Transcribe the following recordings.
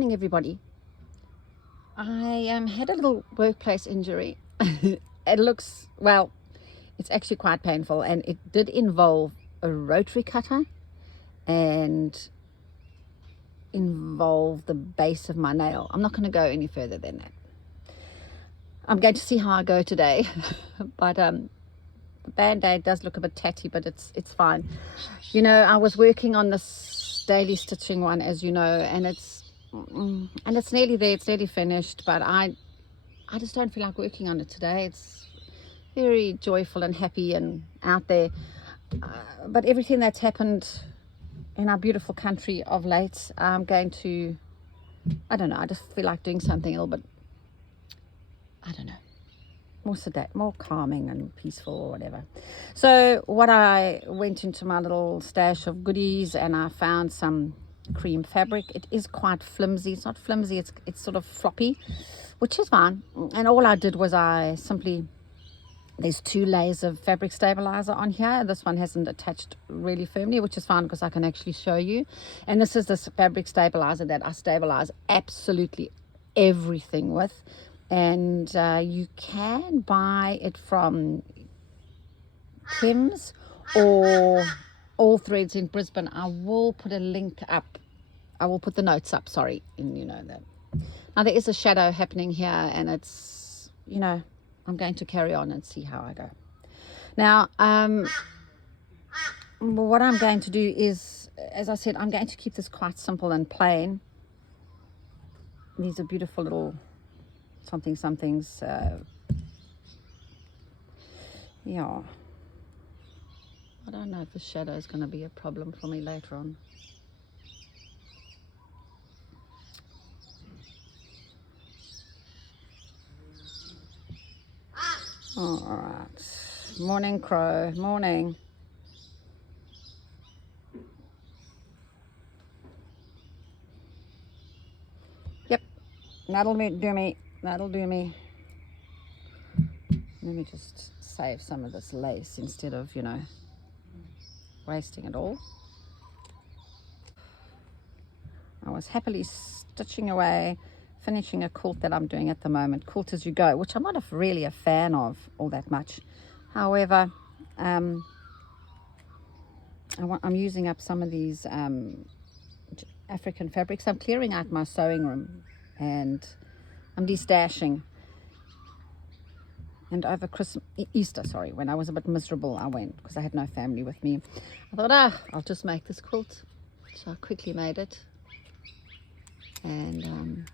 morning, everybody. I had a little workplace injury. It looks, well, it's actually quite painful, and it did involve a rotary cutter and involve the base of my nail. I'm not going to go any further than that. I'm going to see how I go today. But the band-aid does look a bit tatty, but it's fine. You know, I was working on this daily stitching one, as you know, and it's nearly there, it's nearly finished, but I just don't feel like working on it today. It's very joyful and happy and out there, but everything that's happened in our beautiful country of late, I'm going to, I don't know, I just feel like doing something a little bit, I don't know, more sedate, more calming and peaceful or whatever. So what I went into my little stash of goodies, and I found some cream fabric. It is quite flimsy. It's not flimsy, it's sort of floppy, which is fine. And all I did was there's 2 layers of fabric stabilizer on here. This one hasn't attached really firmly, which is fine because I can actually show you. And this is this fabric stabilizer that I stabilize absolutely everything with. And you can buy it from Kimz or All Threads in Brisbane. I will put a link up. I will put the notes up, sorry. And you know that. Now there is a shadow happening here, and it's, you know, I'm going to carry on and see how I go. Now, what I'm going to do is, as I said, I'm going to keep this quite simple and plain. These are beautiful little somethings. Yeah. I don't know if the shadow is going to be a problem for me later on. All right. Morning, Crow. Morning. Yep. That'll do me. That'll do me. Let me just save some of this lace instead of, you know, wasting it all. I was happily stitching away, finishing a quilt that I'm doing at the moment, Quilt As You Go, which I'm not really a fan of all that much. However, I'm using up some of these African fabrics. I'm clearing out my sewing room and I'm destashing. And over Easter, when I was a bit miserable, I went because I had no family with me. I thought, I'll just make this quilt. So I quickly made it. And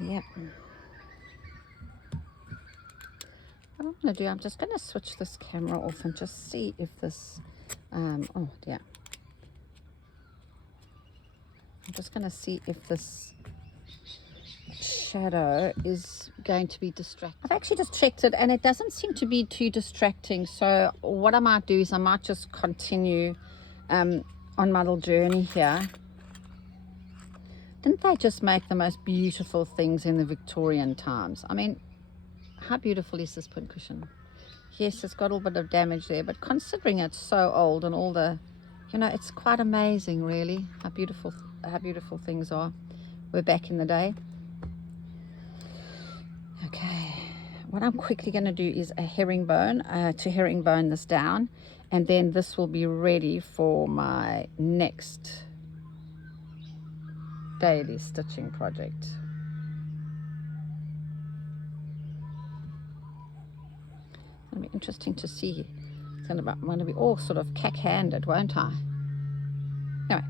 yep. What I'm going to do, I'm just going to switch this camera off and just see if this, oh dear. I'm just going to see if this shadow is going to be distracting. I've actually just checked it and it doesn't seem to be too distracting. So what I might do is I might just continue on my little journey here. Didn't they just make the most beautiful things in the Victorian times? I mean, how beautiful is this pincushion? Yes, it's got a little bit of damage there, but considering it's so old and all the, you know, it's quite amazing really how beautiful things are. We're back in the day. Okay, what I'm quickly going to do is a herringbone, to herringbone this down, and then this will be ready for my next daily stitching project. It'll be interesting to see. I'm going to be all sort of cack-handed, won't I? Anyway,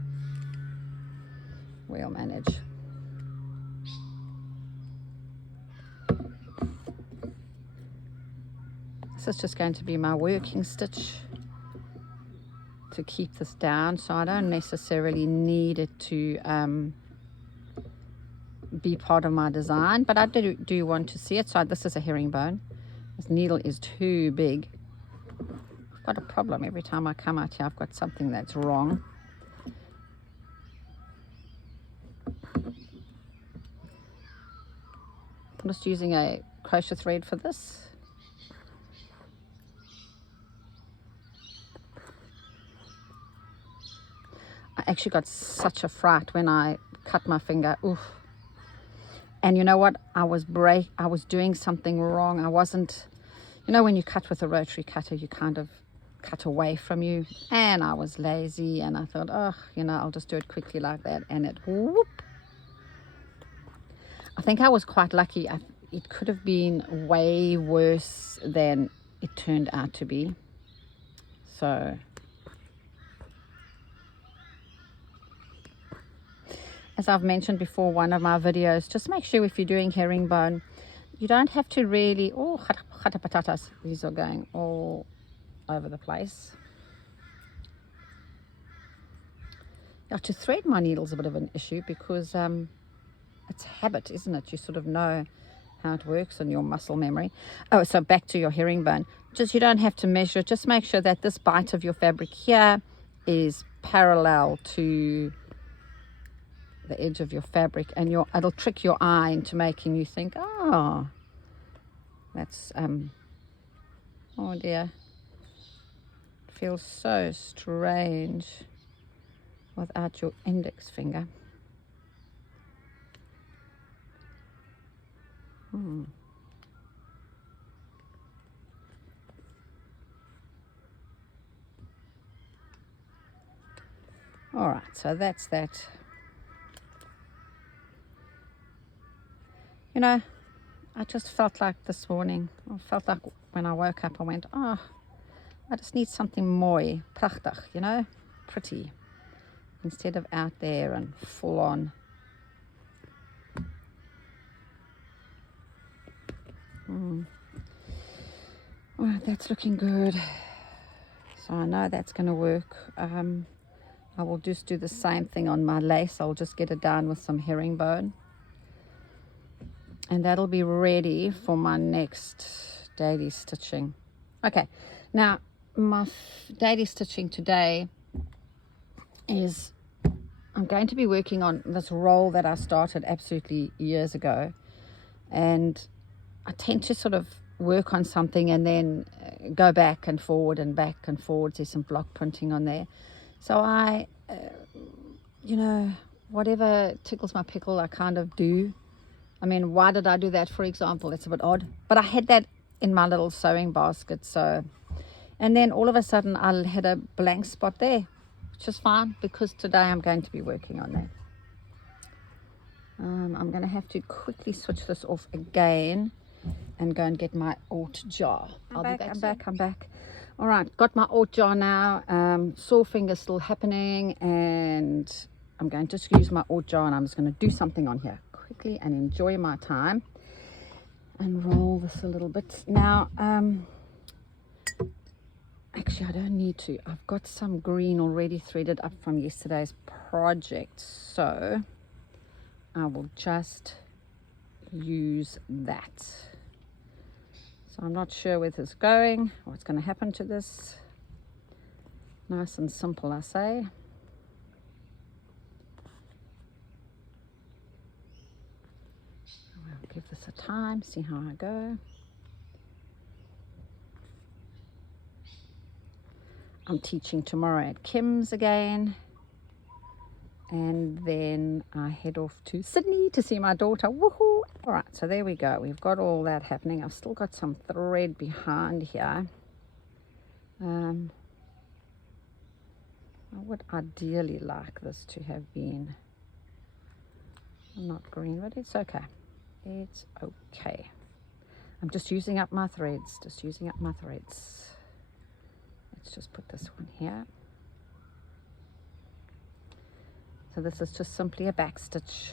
we'll manage. This is just going to be my working stitch to keep this down, so I don't necessarily need it to be part of my design, but I do want to see it. So this is a herringbone. This needle is too big. I've got a problem every time I come out here. I've got something that's wrong. I'm just using a crochet thread for this. I actually got such a fright when I cut my finger. Oof. And you know what? I was doing something wrong. I wasn't, you know, when you cut with a rotary cutter, you kind of cut away from you. And I was lazy, and I thought, oh, you know, I'll just do it quickly like that. And it, whoop. I think I was quite lucky. It could have been way worse than it turned out to be. So, as I've mentioned before, one of my videos, just make sure if you're doing herringbone, you don't have to really, oh, chata patatas, these are going all over the place. Now, to thread my needle's a bit of an issue because it's habit, isn't it? You sort of know how it works and your muscle memory. Oh, so back to your herringbone. Just, you don't have to measure, just make sure that this bite of your fabric here is parallel to the edge of your fabric, and it'll trick your eye into making you think, oh, that's oh dear, it feels so strange without your index finger. All right, so that's that. You know, I just felt like this morning, I felt like when I woke up, I went, oh, I just need something mooi, prachtig, you know, pretty, instead of out there and full on. All right, that's looking good. So I know that's going to work. I will just do the same thing on my lace. I'll just get it down with some herringbone. And that'll be ready for my next daily stitching. Okay, now my daily stitching today is, I'm going to be working on this roll that I started absolutely years ago. And I tend to sort of work on something and then go back and forward and back and forward. There's some block printing on there. So I, you know, whatever tickles my pickle, I kind of do. I mean, why did I do that, for example? It's a bit odd. But I had that in my little sewing basket. So, and then all of a sudden I had a blank spot there, which is fine because today I'm going to be working on that. I'm going to have to quickly switch this off again and go and get my oat jar. I'm back. All right, got my oat jar now. Sore finger still happening, and I'm going to just use my oat jar, and I'm just going to do something on here quickly and enjoy my time and roll this a little bit. Now, actually, I don't need to. I've got some green already threaded up from yesterday's project, so I will just use that. So I'm not sure where this is going, what's going to happen to this. Nice and simple, I say. I'll give this a time, see how I go. I'm teaching tomorrow at Kimz again. And then I head off to Sydney to see my daughter. Woohoo! All right, so there we go. We've got all that happening. I've still got some thread behind here. I would ideally like this to have been not green, but it's okay. It's okay. I'm just using up my threads. Let's just put this one here. So this is just simply a back stitch.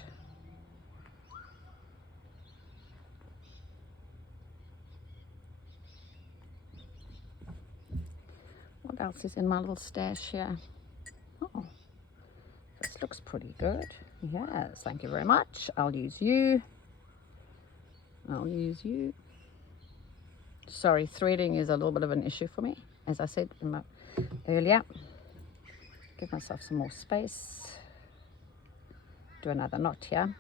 What else is in my little stash here? Oh, this looks pretty good. Yes, thank you very much. I'll use you. Sorry, threading is a little bit of an issue for me, as I said earlier. Give myself some more space. Do another knot here.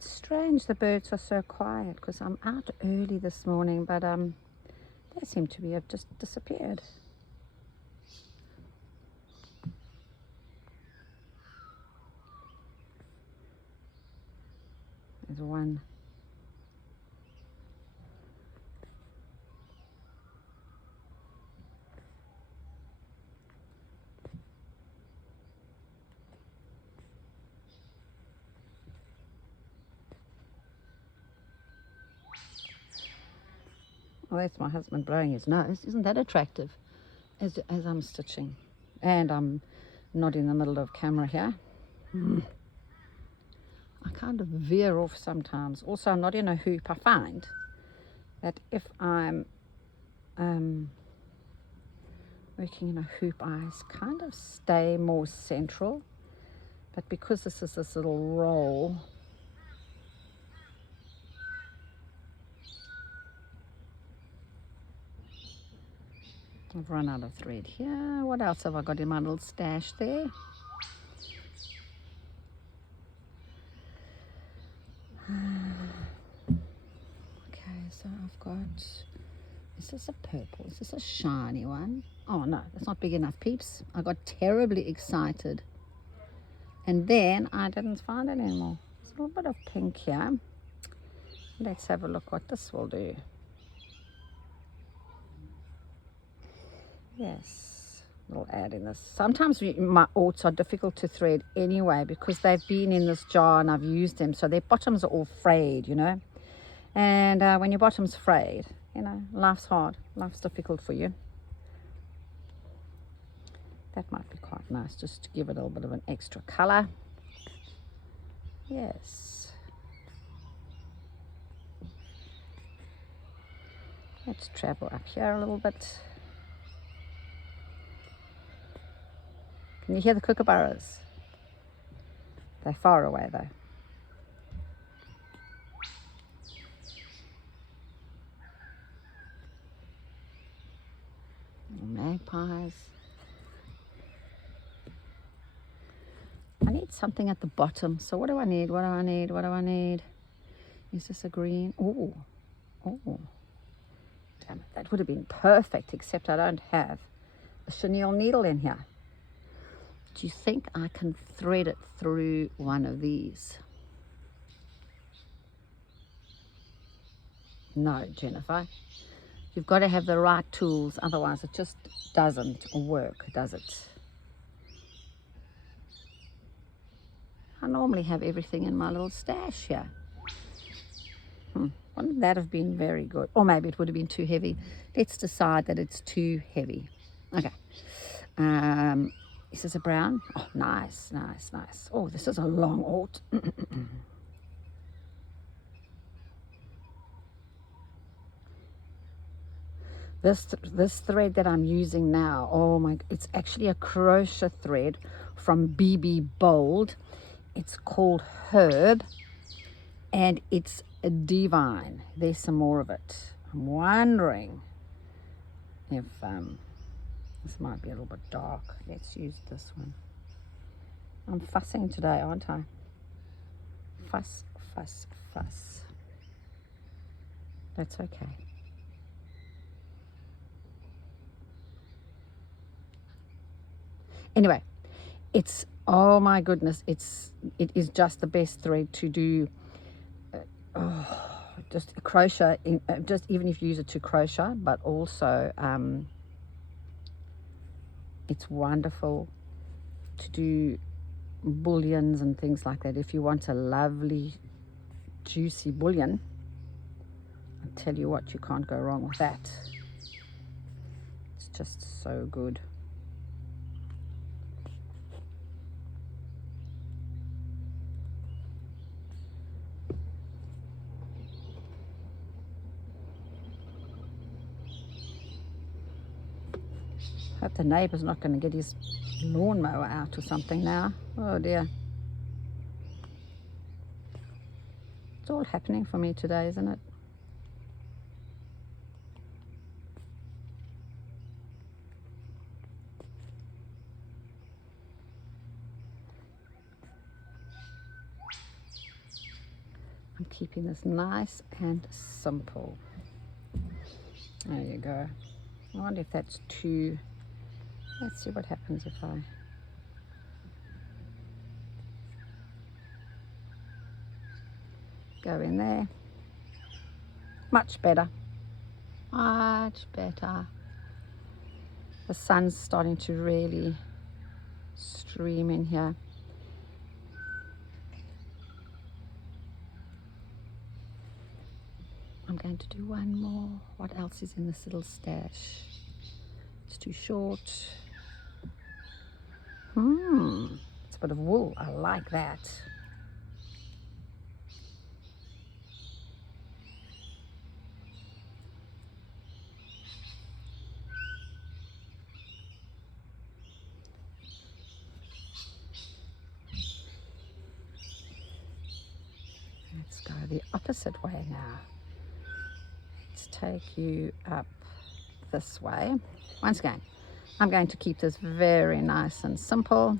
It's strange the birds are so quiet because I'm out early this morning, but they seem to have just disappeared. There's one. Oh, that's my husband blowing his nose. Isn't that attractive? As I'm stitching. And I'm not in the middle of camera here. I kind of veer off sometimes. Also, I'm not in a hoop. I find that if I'm working in a hoop, I kind of stay more central. But because this is this little roll, I've run out of thread here. What else have I got in my little stash there? Okay, so I've got, is this a purple? Is this a shiny one? Oh no, that's not big enough, peeps. I got terribly excited. And then I didn't find it anymore. There's a little bit of pink here. Let's have a look what this will do. Yes, we'll add in this. Sometimes my oats are difficult to thread anyway because they've been in this jar and I've used them, so their bottoms are all frayed, you know. And when your bottom's frayed, you know, life's hard, life's difficult for you. That might be quite nice, just to give it a little bit of an extra color. Yes. Let's travel up here a little bit. Can you hear the kookaburras? They're far away though. Magpies. I need something at the bottom. So what do I need? What do I need? What do I need? Is this a green? Oh, oh. Damn it, that would have been perfect, except I don't have a chenille needle in here. Do you think I can thread it through one of these? No, Jennifer. You've got to have the right tools, otherwise it just doesn't work, does it? I normally have everything in my little stash here. Wouldn't that have been very good? Or maybe it would have been too heavy. Let's decide that it's too heavy. Okay. Is this a brown? Oh, nice, nice, nice. Oh, this is a long alt. This thread that I'm using now, oh my, it's actually a crochet thread from BB Bold. It's called Herb, and it's a divine. There's some more of it. I'm wondering if this might be a little bit dark. Let's use this one. I'm fussing today, aren't I? Fuss, fuss, fuss. That's okay. Anyway, it's, oh my goodness, it is just the best thread to do just crochet in, just even if you use it to crochet, but also it's wonderful to do bullions and things like that. If you want a lovely juicy bullion, I tell you what, you can't go wrong with that. It's just so good. Hope the neighbour's not going to get his lawnmower out or something now. Oh dear. It's all happening for me today, isn't it? I'm keeping this nice and simple. There you go. I wonder if that's too... Let's see what happens if I... go in there. Much better. Much better. The sun's starting to really stream in here. I'm going to do one more. What else is in this little stash? It's too short. It's a bit of wool. I like that. Let's go the opposite way now. Let's take you up this way. Once again, I'm going to keep this very nice and simple.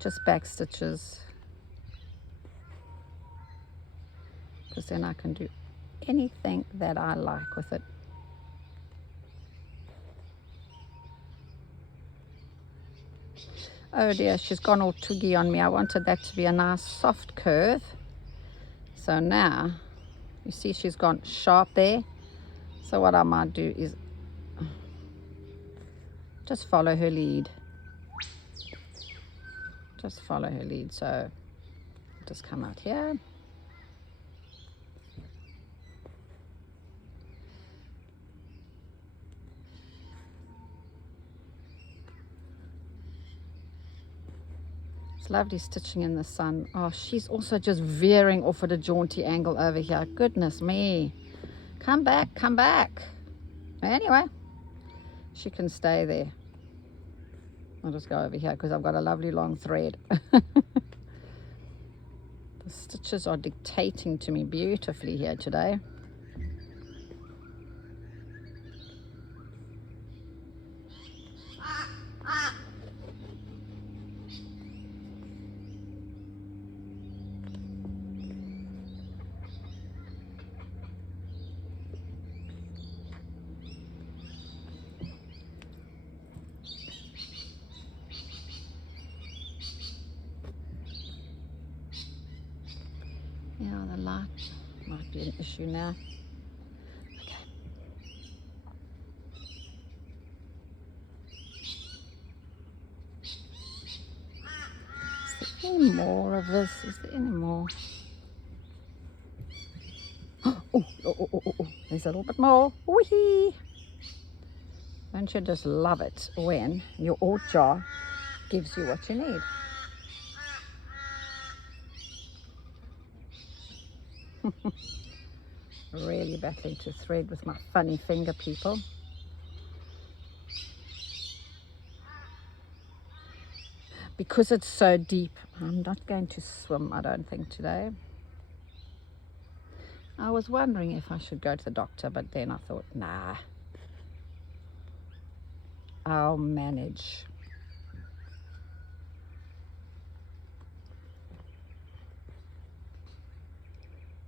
Just back stitches. Because then I can do anything that I like with it. Oh dear, she's gone all twiggy on me. I wanted that to be a nice soft curve. So now, you see she's gone sharp there. So what I might do is just follow her lead. Just follow her lead. So just come out here. It's lovely stitching in the sun. Oh, she's also just veering off at a jaunty angle over here. Goodness me. Come back, come back. Anyway, she can stay there. I'll just go over here because I've got a lovely long thread. The stitches are dictating to me beautifully here today. Yeah, the light might be an issue now. Okay. Is there any more of this? Is there any more? Oh, there's a little bit more. Wee! Don't you just love it when your alt jar gives you what you need? Really battling to thread with my funny finger, people. Because it's so deep, I'm not going to swim, I don't think, today. I was wondering if I should go to the doctor, but then I thought, nah, I'll manage.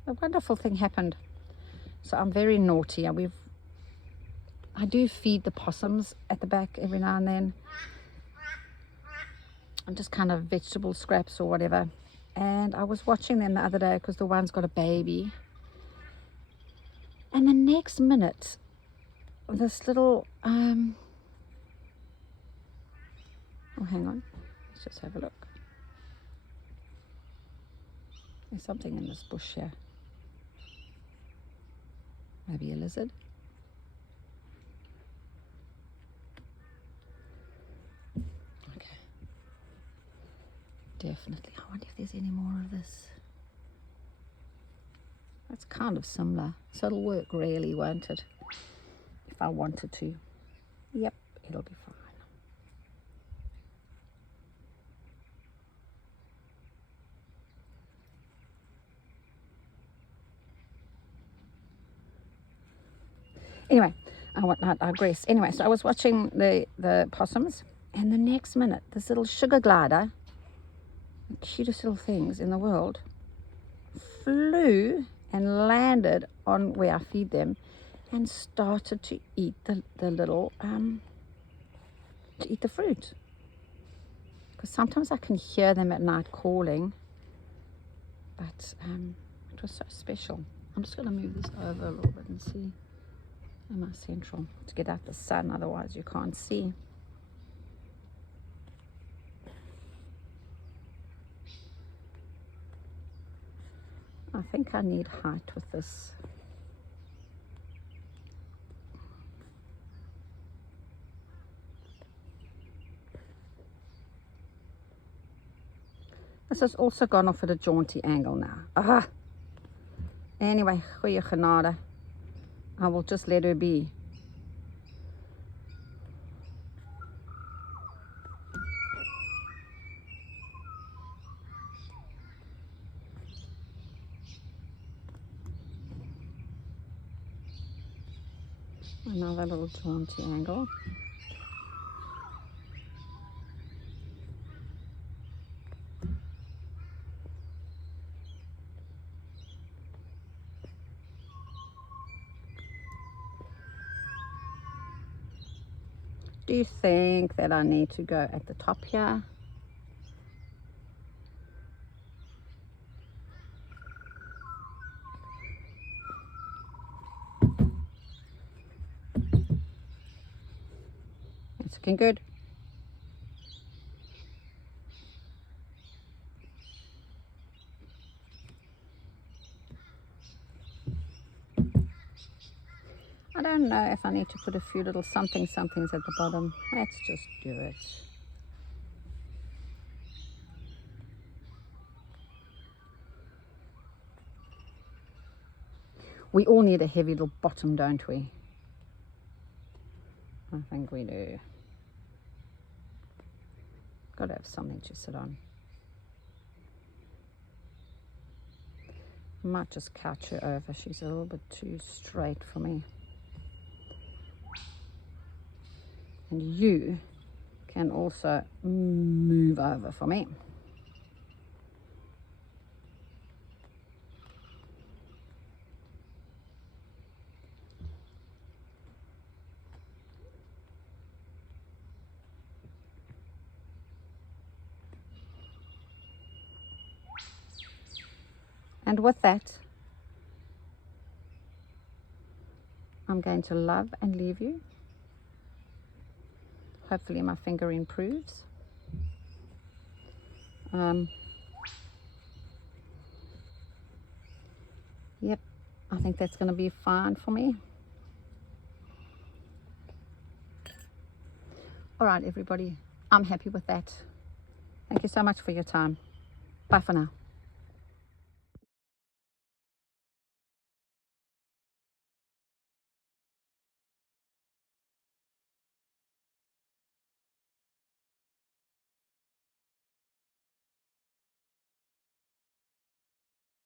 A wonderful thing happened. So I'm very naughty, and I do feed the possums at the back every now and then. And just kind of vegetable scraps or whatever. And I was watching them the other day because the one's got a baby. And the next minute, this little, oh, hang on, let's just have a look. There's something in this bush here. Maybe a lizard. Okay. Definitely. I wonder if there's any more of this. That's kind of similar. So it'll work really, won't it? If I wanted to. Yep, it'll be fine. Anyway, I digress. Anyway, so I was watching the possums, and the next minute, this little sugar glider, the cutest little things in the world, flew and landed on where I feed them and started to eat the little, to eat the fruit. Because sometimes I can hear them at night calling, but it was so special. I'm just going to move this over a little bit and see. Am I central? To get out the sun, otherwise you can't see. I think I need height with this. This has also gone off at a jaunty angle now. Anyway, goeie genade. I will just let her be. Another little jaunty angle. Do you think that I need to go at the top here? It's looking good. I don't know if I need to put a few little somethings at the bottom. Let's just do it. We all need a heavy little bottom, don't we? I think we do. Got to have something to sit on. I might just couch her over. She's a little bit too straight for me. And you can also move over for me. And with that, I'm going to love and leave you. Hopefully my finger improves. Yep, I think that's going to be fine for me. All right, everybody, I'm happy with that. Thank you so much for your time. Bye for now.